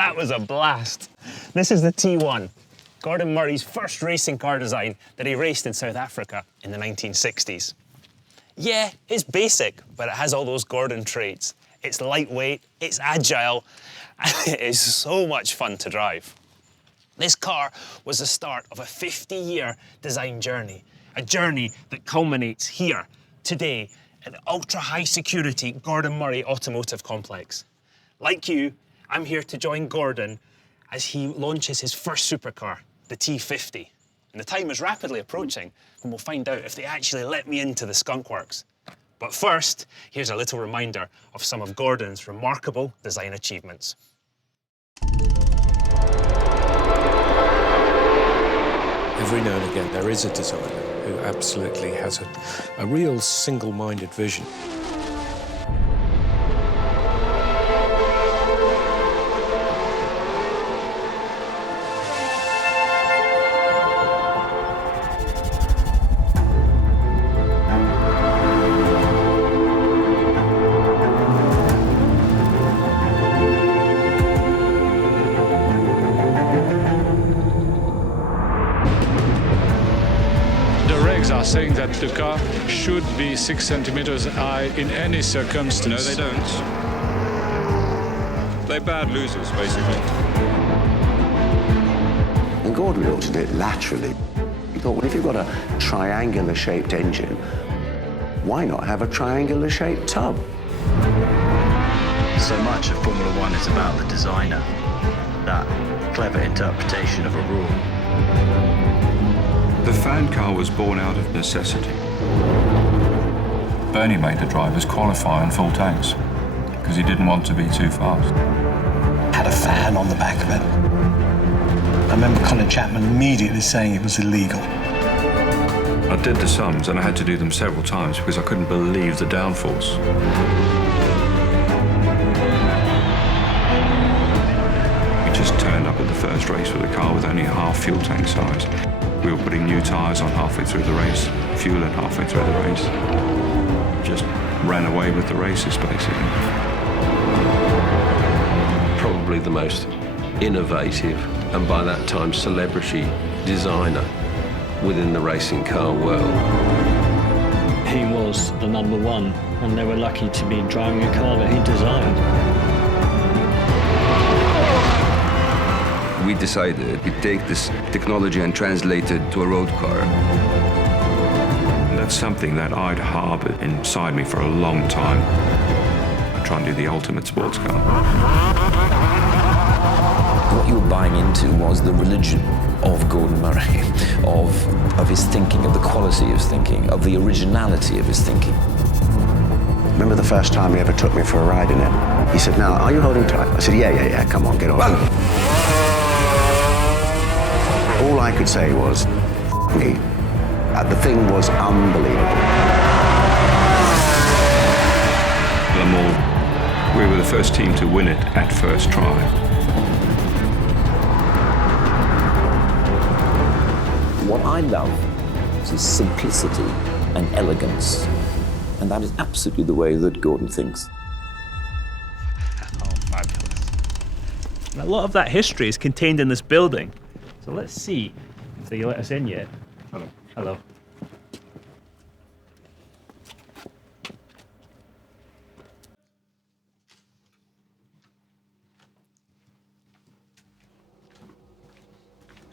that was a blast. This is the T1, Gordon Murray's first racing car design that he raced in South Africa in the 1960s. Yeah, it's basic, but it has all those Gordon traits. It's lightweight, it's agile, and it is so much fun to drive. This car was the start of a 50-year design journey, a journey that culminates here, today, at the ultra-high security Gordon Murray Automotive Complex. Like you, I'm here to join Gordon as he launches his first supercar, the T.50. And the time is rapidly approaching, and we'll find out if they actually let me into the skunk works. But first, here's a little reminder of some of Gordon's remarkable design achievements. Every now and again, there is a designer who absolutely has a real single-minded vision. Are saying that the car should be 6 centimeters high in any circumstance. No, they don't. They're bad losers, basically. And Gordon looked at it laterally. He thought, well, if you've got a triangular-shaped engine, why not have a triangular-shaped tub? So much of Formula One is about the designer, that clever interpretation of a rule. The fan car was born out of necessity. Bernie made the drivers qualify on full tanks because he didn't want to be too fast. Had a fan on the back of it. I remember Colin Chapman immediately saying it was illegal. I did the sums and I had to do them several times because I couldn't believe the downforce. We just turned up at the first race with a car with only half fuel tank size. We were putting new tyres on halfway through the race, fueling halfway through the race. Just ran away with the races, basically. Probably the most innovative, and by that time celebrity designer within the racing car world. He was the #1, and they were lucky to be driving a car that he designed. We decided we'd take this technology and translate it to a road car. And that's something that I'd harbored inside me for a long time. I try and do the ultimate sports car. What you were buying into was the religion of Gordon Murray, of his thinking, of the quality of his thinking, of the originality of his thinking. Remember the first time he ever took me for a ride in it? He said, now, are you holding tight? I said, yeah, come on, get on. All I could say was, me. The thing was unbelievable. Le Mans, we were the first team to win it at first try. What I love is simplicity and elegance, and that is absolutely the way that Gordon thinks. Oh, fabulous. And a lot of that history is contained in this building. So let's see if they let us in yet. Hello. Hello.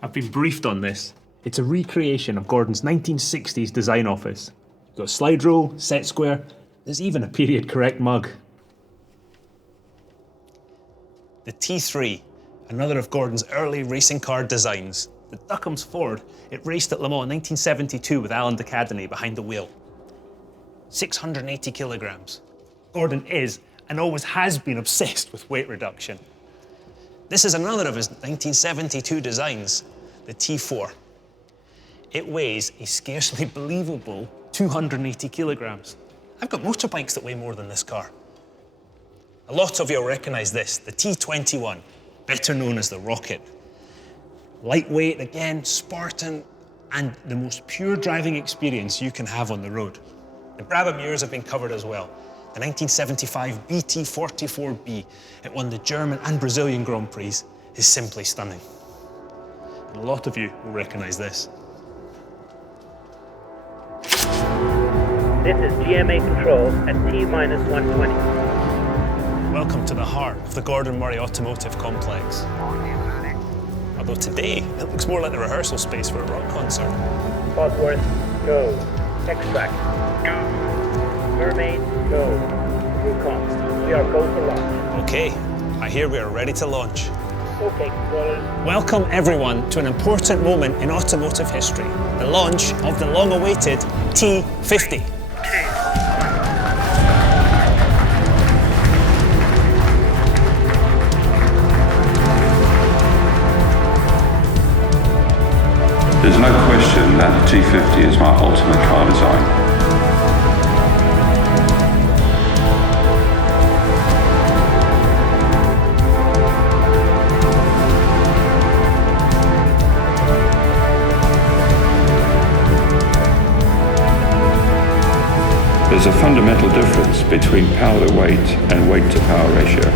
I've been briefed on this. It's a recreation of Gordon's 1960s design office. Got a slide rule, set square, there's even a period correct mug. The T3, another of Gordon's early racing car designs. The Duckham's Ford, it raced at Le Mans in 1972 with Alan Decadeny behind the wheel. 680 kilograms. Gordon is, and always has been, obsessed with weight reduction. This is another of his 1972 designs, the T4. It weighs a scarcely believable 280 kilograms. I've got motorbikes that weigh more than this car. A lot of you will recognize this, the T21, better known as the Rocket. Lightweight, again, Spartan, and the most pure driving experience you can have on the road. The Brabham years have been covered as well. the 1975 BT44B. It won the German and Brazilian Grand Prix, is simply stunning. And a lot of you will recognise this. This is GMA control at T-120. Welcome to the heart of the Gordon Murray Automotive Complex. Although today, it looks more like the rehearsal space for a rock concert. Bosworth, go. Extract, go. Mermaid, go. Rubicon, we are go for launch. Okay, I hear we are ready to launch. Okay, controllers. Welcome everyone to an important moment in automotive history, the launch of the long-awaited T.50. There's no question that the T.50 is my ultimate car design. There's a fundamental difference between power to weight and weight to power ratio.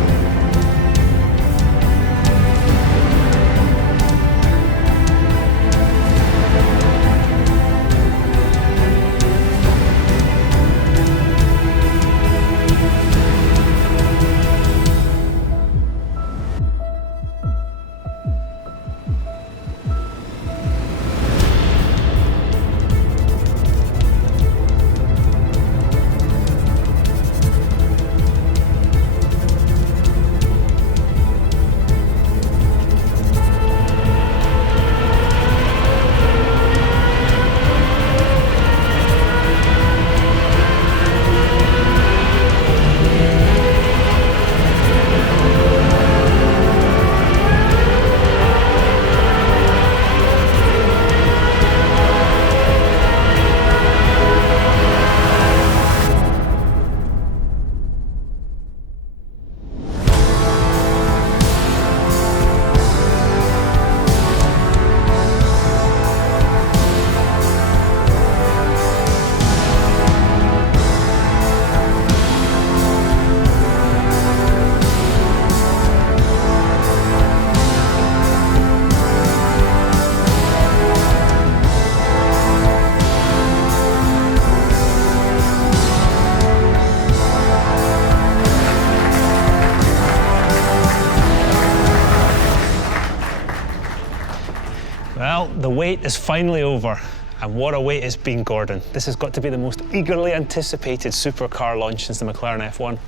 Well, the wait is finally over, and what a wait it's been, Gordon. This has got to be the most eagerly anticipated supercar launch since the McLaren F1.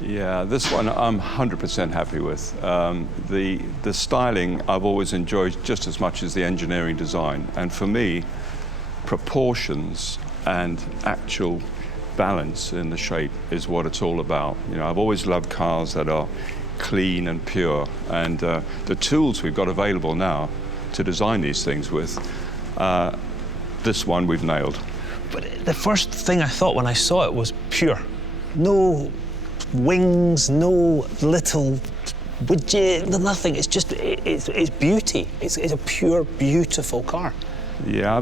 Yeah, this one I'm 100% happy with. The styling I've always enjoyed just as much as the engineering design, and for me, proportions and actual balance in the shape is what it's all about. You know, I've always loved cars that are clean and pure, and the tools we've got available now to design these things with, this one we've nailed. But the first thing I thought when I saw it was pure. No wings, no little widget, nothing. It's just, it's beauty. It's a pure, beautiful car. Yeah,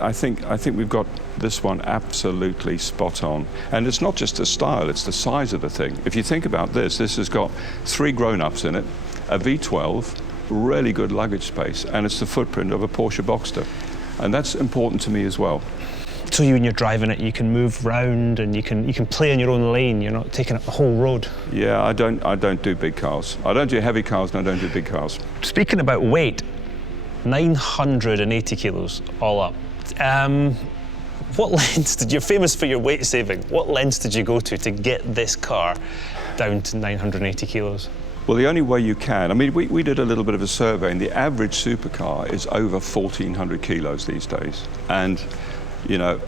I think we've got this one absolutely spot on. And it's not just the style, it's the size of the thing. If you think about this has got 3 grown-ups in it, a V12, really good luggage space, and it's the footprint of a Porsche Boxster. And that's important to me as well. So when you're driving it, you can move round and you can play in your own lane. You're not taking up the whole road. Yeah, I don't do big cars. I don't do heavy cars and I don't do big cars. Speaking about weight, 980 kilos all up. What lengths you're famous for your weight saving. What lengths did you go to get this car down to 980 kilos? Well, the only way you can, I mean, we did a little bit of a survey, and the average supercar is over 1,400 kilos these days. And, you know,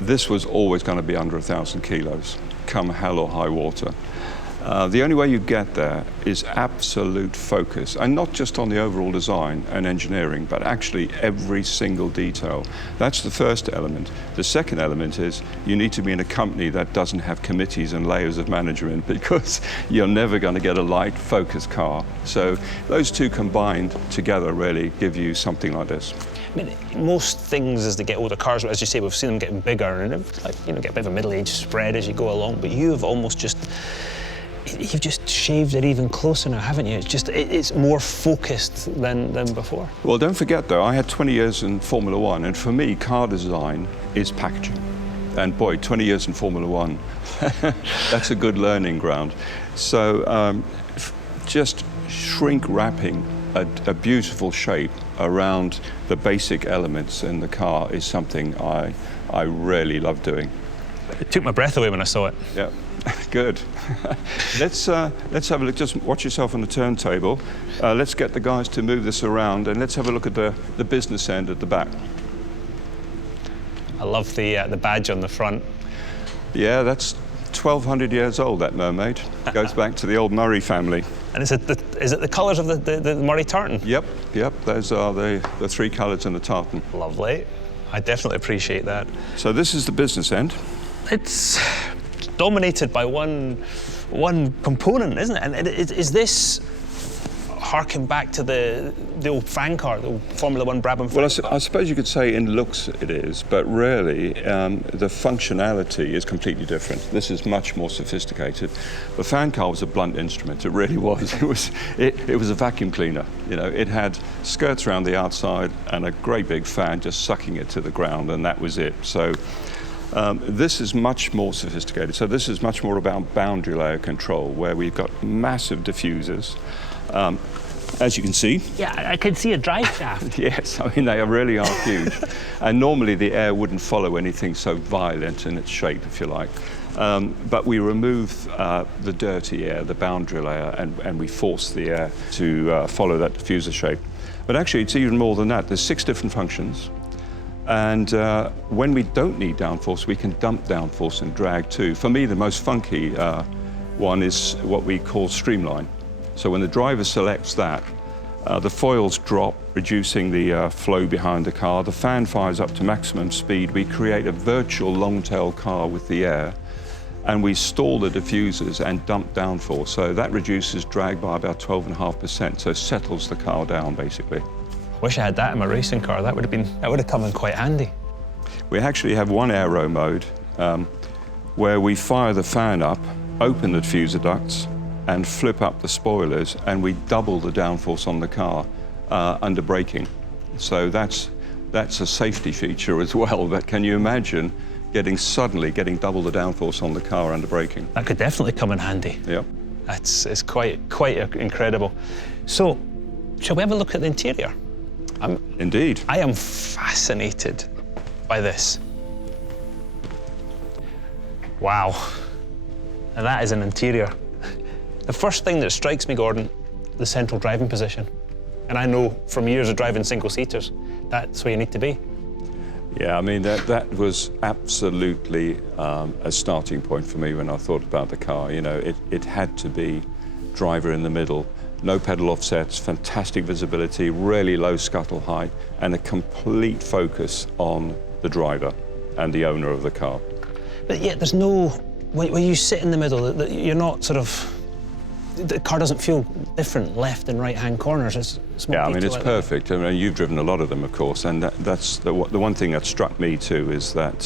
this was always going to be under 1,000 kilos, come hell or high water. The only way you get there is absolute focus, and not just on the overall design and engineering, but actually every single detail. That's the first element. The second element is you need to be in a company that doesn't have committees and layers of management, because you're never going to get a light, focused car. So those two combined together really give you something like this. I mean, most things as they get older, cars, as you say, we've seen them getting bigger and like, you know, get a bit of a middle-age spread as you go along, but you've almost just, you've just shaved it even closer now, haven't you? It's just, it's more focused than before. Well, don't forget though, I had 20 years in Formula One, and for me, car design is packaging. And boy, 20 years in Formula One, that's a good learning ground. So just shrink wrapping a beautiful shape around the basic elements in the car is something I really love doing. It took my breath away when I saw it. Yeah, good. Let's have a look. Just watch yourself on the turntable. Let's get the guys to move this around, and let's have a look at the business end at the back. I love the badge on the front. Yeah, that's 1,200 years old, that mermaid. It goes back to the old Murray family. And is it the colours of the Murray tartan? Yep, those are the three colours in the tartan. Lovely. I definitely appreciate that. So this is the business end. It's dominated by one component, isn't it? And is this harking back to the old fan car, the old Formula One Brabham fan car? I suppose you could say in looks it is, but really the functionality is completely different. This is much more sophisticated. The fan car was a blunt instrument, it really was. It was a vacuum cleaner. You know, it had skirts around the outside and a great big fan just sucking it to the ground, and that was it. So this is much more sophisticated. So this is much more about boundary layer control, where we've got massive diffusers. As you can see. Yeah, I can see a drive shaft. Yes, I mean, they really are huge. And normally the air wouldn't follow anything so violent in its shape, if you like. But we remove the dirty air, the boundary layer, and we force the air to follow that diffuser shape. But actually, it's even more than that. There's 6 different functions. And when we don't need downforce, we can dump downforce and drag too. For me, the most funky one is what we call streamline. So when the driver selects that, the foils drop, reducing the flow behind the car. The fan fires up to maximum speed. We create a virtual long-tail car with the air, and we stall the diffusers and dump downforce. So that reduces drag by about 12.5%, so settles the car down, basically. I wish I had that in my racing car. That would have come in quite handy. We actually have one aero mode where we fire the fan up, open the diffuser ducts, and flip up the spoilers, and we double the downforce on the car under braking. So that's a safety feature as well. But can you imagine suddenly getting double the downforce on the car under braking? That could definitely come in handy. Yeah. It's quite incredible. So, shall we have a look at the interior? Indeed. I am fascinated by this. Wow. And that is an interior. The first thing that strikes me, Gordon, the central driving position. And I know from years of driving single-seaters, that's where you need to be. Yeah, I mean, that was absolutely a starting point for me when I thought about the car. You know, it had to be driver in the middle, no pedal offsets, fantastic visibility, really low scuttle height, and a complete focus on the driver and the owner of the car. But yet there's no, when you sit in the middle, you're not sort of, the car doesn't feel different left and right-hand corners. It's yeah, I mean, it's perfect. I mean, you've driven a lot of them, of course, and that's the one thing that struck me too, is that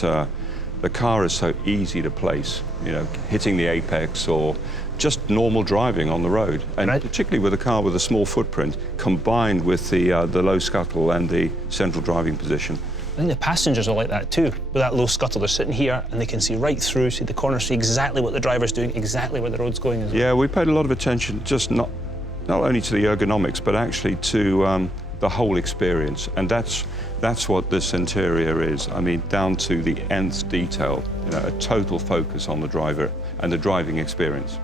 the car is so easy to place, you know, hitting the apex or just normal driving on the road, and particularly with a car with a small footprint, combined with the low scuttle and the central driving position. I think the passengers are like that too. With that low scuttle, they're sitting here and they can see right through, see the corner, see exactly what the driver's doing, exactly where the road's going as well. Yeah, we paid a lot of attention, just not only to the ergonomics, but actually to the whole experience. And that's what this interior is. I mean, down to the nth detail, you know, a total focus on the driver and the driving experience.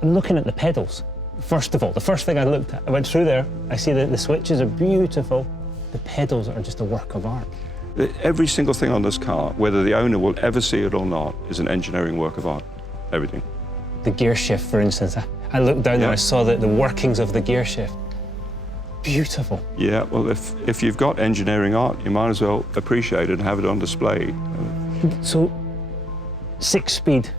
I'm looking at the pedals. First of all, the first thing I looked at, I went through there, I see that the switches are beautiful. The pedals are just a work of art. Every single thing on this car, whether the owner will ever see it or not, is an engineering work of art. Everything. the gear shift, for instance. I looked down and I saw the workings of the gear shift. Beautiful. Yeah, well, if you've got engineering art, you might as well appreciate it and have it on display. So, 6-speed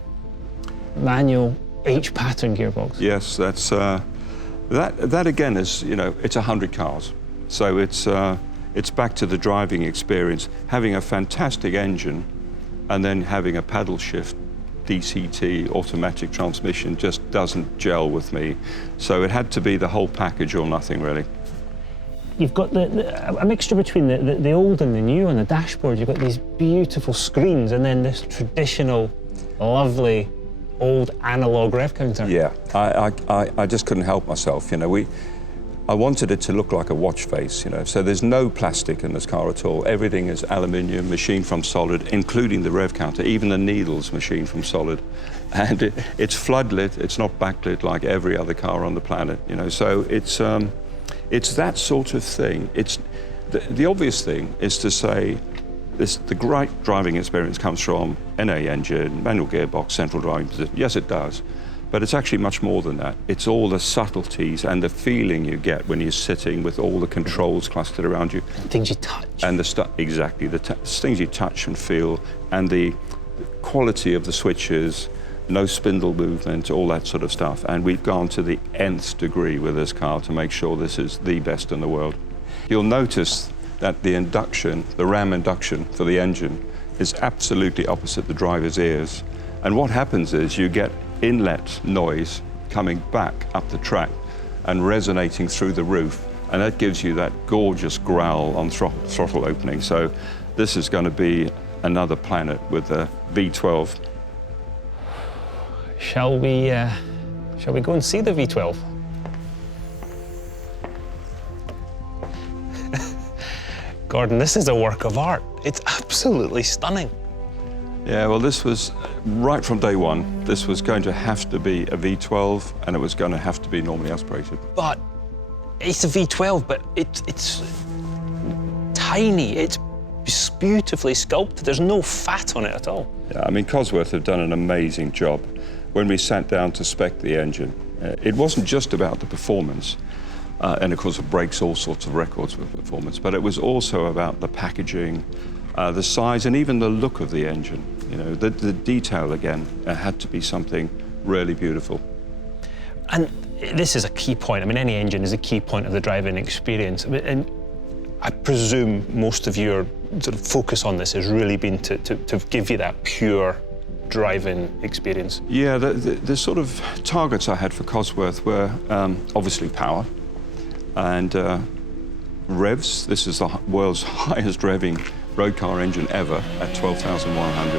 manual H-pattern gearbox. Yes, that's that again is, you know, it's 100 cars, so it's back to the driving experience, having a fantastic engine, and then having a paddle shift DCT automatic transmission just doesn't gel with me. So it had to be the whole package or nothing, really. You've got a mixture between the old and the new on the dashboard. You've got these beautiful screens and then this traditional, lovely, old analog rev counter. Yeah, I just couldn't help myself. You know, I wanted it to look like a watch face, you know, so there's no plastic in this car at all. Everything is aluminium, machined from solid, including the rev counter, even the needles machined from solid. And it's floodlit, it's not backlit like every other car on the planet, you know, so it's that sort of thing. It's the obvious thing is to say the great driving experience comes from NA engine, manual gearbox, central driving position. Yes, it does. But it's actually much more than that. It's all the subtleties and the feeling you get when you're sitting with all the controls clustered around you. Things you touch. And the stuff, exactly, the things you touch and feel, and the quality of the switches, no spindle movement, all that sort of stuff. And we've gone to the nth degree with this car to make sure this is the best in the world. You'll notice that the induction, the ram induction for the engine, is absolutely opposite the driver's ears. And what happens is you get inlet noise coming back up the track and resonating through the roof, and that gives you that gorgeous growl on throttle opening. So this is going to be another planet with the V12. Shall we go and see the V12? Gordon, this is a work of art. It's absolutely stunning. Yeah, well, this was, right from day one, this was going to have to be a V12, and it was going to have to be normally aspirated. But it's a V12, but it's tiny. It's beautifully sculpted. There's no fat on it at all. Yeah, I mean, Cosworth have done an amazing job. When we sat down to spec the engine, it wasn't just about the performance, and of course it breaks all sorts of records with performance, but it was also about the packaging, the size, and even the look of the engine. You know, the detail, again, had to be something really beautiful. And this is a key point. I mean, any engine is a key point of the driving experience. And I presume most of your sort of focus on this has really been to give you that pure driving experience. Yeah, the sort of targets I had for Cosworth were obviously power and revs. This is the world's highest revving road car engine ever at 12,100.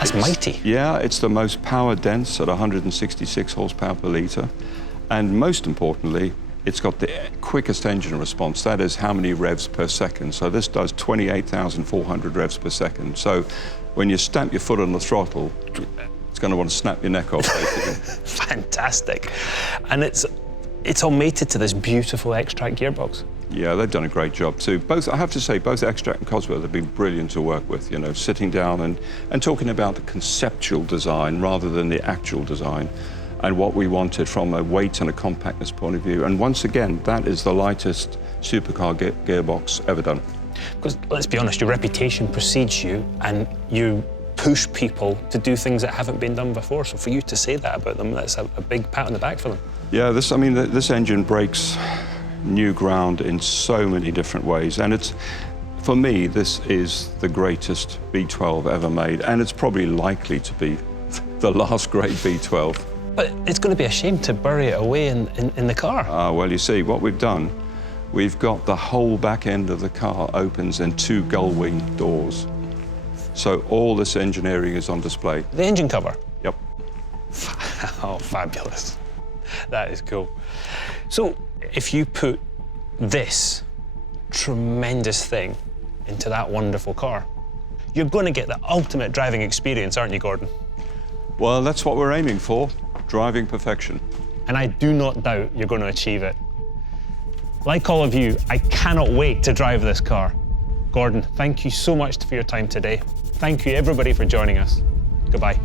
That's mighty. Yeah, it's the most power dense at 166 horsepower per litre. And most importantly, it's got the quickest engine response. That is how many revs per second. So this does 28,400 revs per second. So when you stamp your foot on the throttle, it's going to want to snap your neck off, basically. Fantastic. And it's all mated to this beautiful Extract gearbox. Yeah, they've done a great job too. Both, I have to say, both Extract and Cosworth have been brilliant to work with, you know, sitting down and talking about the conceptual design rather than the actual design, and what we wanted from a weight and a compactness point of view. And once again, that is the lightest supercar gearbox ever done. Because let's be honest, your reputation precedes you, and you push people to do things that haven't been done before. So for you to say that about them, that's a big pat on the back for them. Yeah, this engine breaks new ground in so many different ways, and it's, for me, this is the greatest V12 ever made, and it's probably likely to be the last great V12. But it's going to be a shame to bury it away in the car. Well, you see, what we've done, we've got the whole back end of the car opens and 2 gull wing doors. So all this engineering is on display. The engine cover? Yep. Oh, fabulous. That is cool. So if you put this tremendous thing into that wonderful car, you're going to get the ultimate driving experience, aren't you, Gordon? Well, that's what we're aiming for, driving perfection. And I do not doubt you're going to achieve it. Like all of you, I cannot wait to drive this car. Gordon, thank you so much for your time today. Thank you everybody for joining us. Goodbye.